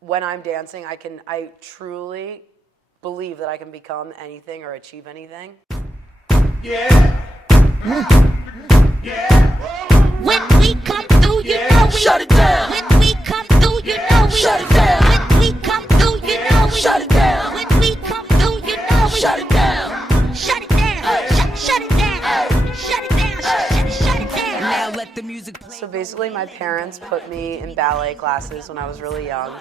when I'm dancing, I truly believe that I can become anything or achieve anything. Yeah. Yeah. When we come through, you know we shut it down. When we come through, you know we shut it down. When we come through, you know we shut it down. When we come through, you know we shut it down. Shut it down. Shut it down. Shut it down. Shut it down. Now let the music play. So basically, my parents put me in ballet classes when I was really young,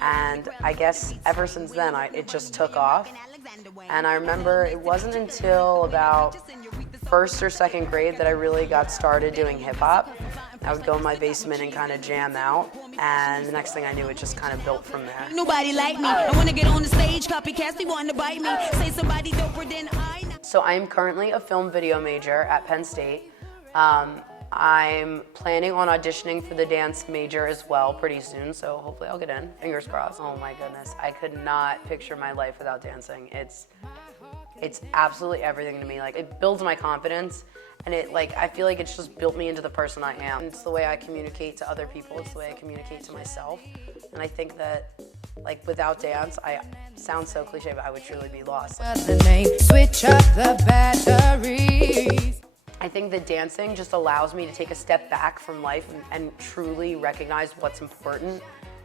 and I guess ever since then, it just took off. And I remember it wasn't until about first or second grade that I really got started doing hip hop. I would go in my basement and kind of jam out, and the next thing I knew, it just kind of built from there. Nobody like me. I wanna get on the stage, copycats, they want to bite me. Say somebody doper than I. So I am currently a film video major at Penn State. I'm planning on auditioning for the dance major as well pretty soon, so hopefully I'll get in. Fingers crossed. Oh my goodness, I could not picture my life without dancing. It's absolutely everything to me. Like, it builds my confidence, and I feel like it's just built me into the person I am. It's the way I communicate to other people. It's the way I communicate to myself. And I think that, like, without dance, I sound so cliche, but I would truly be lost. Switch up the batteries. I think that dancing just allows me to take a step back from life and truly recognize what's important.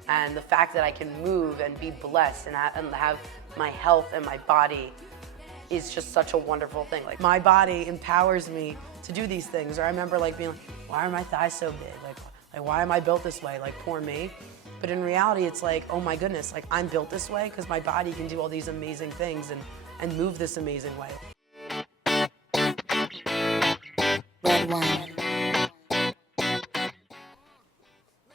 And the fact that I can move and be blessed and have my health and my body is just such a wonderful thing. Like, my body empowers me to do these things. Or I remember being like, why are my thighs so big? Like why am I built this way? Like, poor me. But in reality, it's like, oh my goodness, like, I'm built this way because my body can do all these amazing things and move this amazing way. Red wine.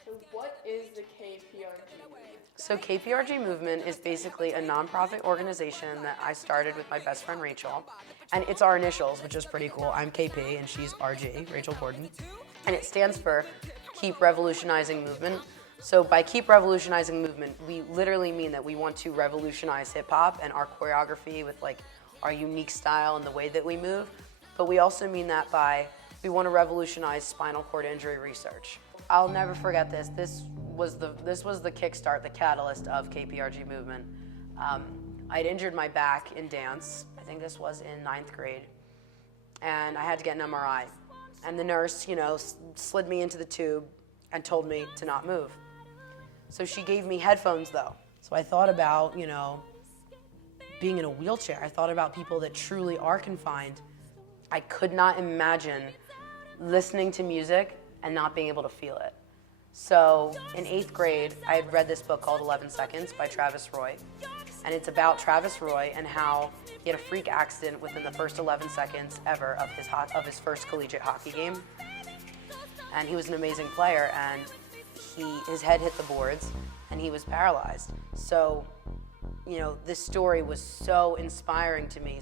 So what is the KPRG movement? So KPRG Movement is basically a nonprofit organization that I started with my best friend Rachel. And it's our initials, which is pretty cool. I'm KP and she's RG, Rachel Gordon. And it stands for Keep Revolutionizing Movement. So by Keep Revolutionizing Movement, we literally mean that we want to revolutionize hip hop and our choreography with our unique style and the way that we move. But we also mean that we want to revolutionize spinal cord injury research. I'll never forget this. This was the kickstart, the catalyst of KPRG Movement. I'd injured my back in dance. I think this was in 9th grade. And I had to get an MRI. And the nurse, slid me into the tube and told me to not move. So she gave me headphones though. So I thought about, being in a wheelchair. I thought about people that truly are confined. I could not imagine listening to music and not being able to feel it. So in 8th grade, I had read this book called 11 Seconds by Travis Roy. And it's about Travis Roy and how he had a freak accident within the first 11 seconds ever of his first collegiate hockey game. And he was an amazing player, and his head hit the boards and he was paralyzed. So, this story was so inspiring to me.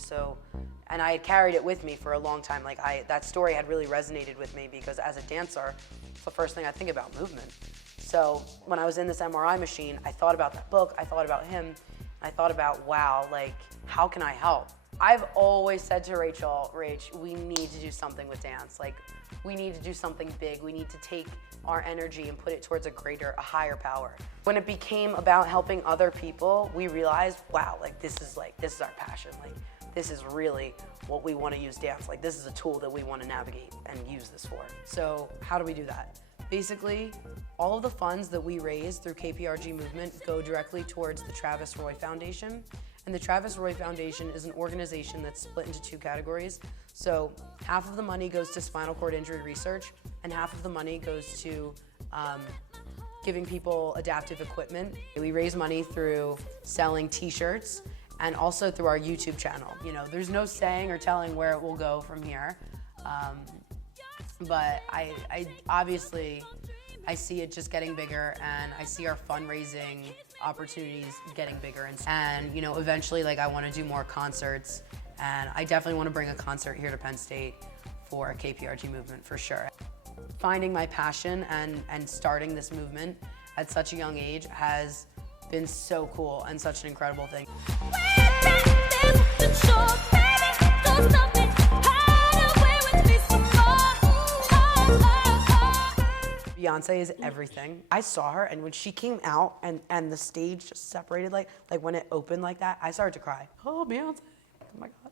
And I had carried it with me for a long time. That story had really resonated with me because as a dancer, it's the first thing I think about, movement. So when I was in this MRI machine, I thought about that book, I thought about him, I thought about, wow, how can I help? I've always said to Rachel, Rach, we need to do something with dance. We need to do something big. We need to take our energy and put it towards a higher power. When it became about helping other people, we realized, wow, this is our passion. This is really what we want to use dance. This is a tool that we want to navigate and use this for. So how do we do that? Basically, all of the funds that we raise through KPRG Movement go directly towards the Travis Roy Foundation. And the Travis Roy Foundation is an organization that's split into 2 categories. So half of the money goes to spinal cord injury research, and half of the money goes to giving people adaptive equipment. We raise money through selling t-shirts and also through our YouTube channel. There's no saying or telling where it will go from here. But I obviously see it just getting bigger, and I see our fundraising opportunities getting bigger. And eventually, I want to do more concerts, and I definitely want to bring a concert here to Penn State for a KPRG Movement for sure. Finding my passion and starting this movement at such a young age has been so cool and such an incredible thing. Beyonce is everything. I saw her, and when she came out and the stage just separated, like when it opened like that, I started to cry. Oh, Beyonce. Oh my God.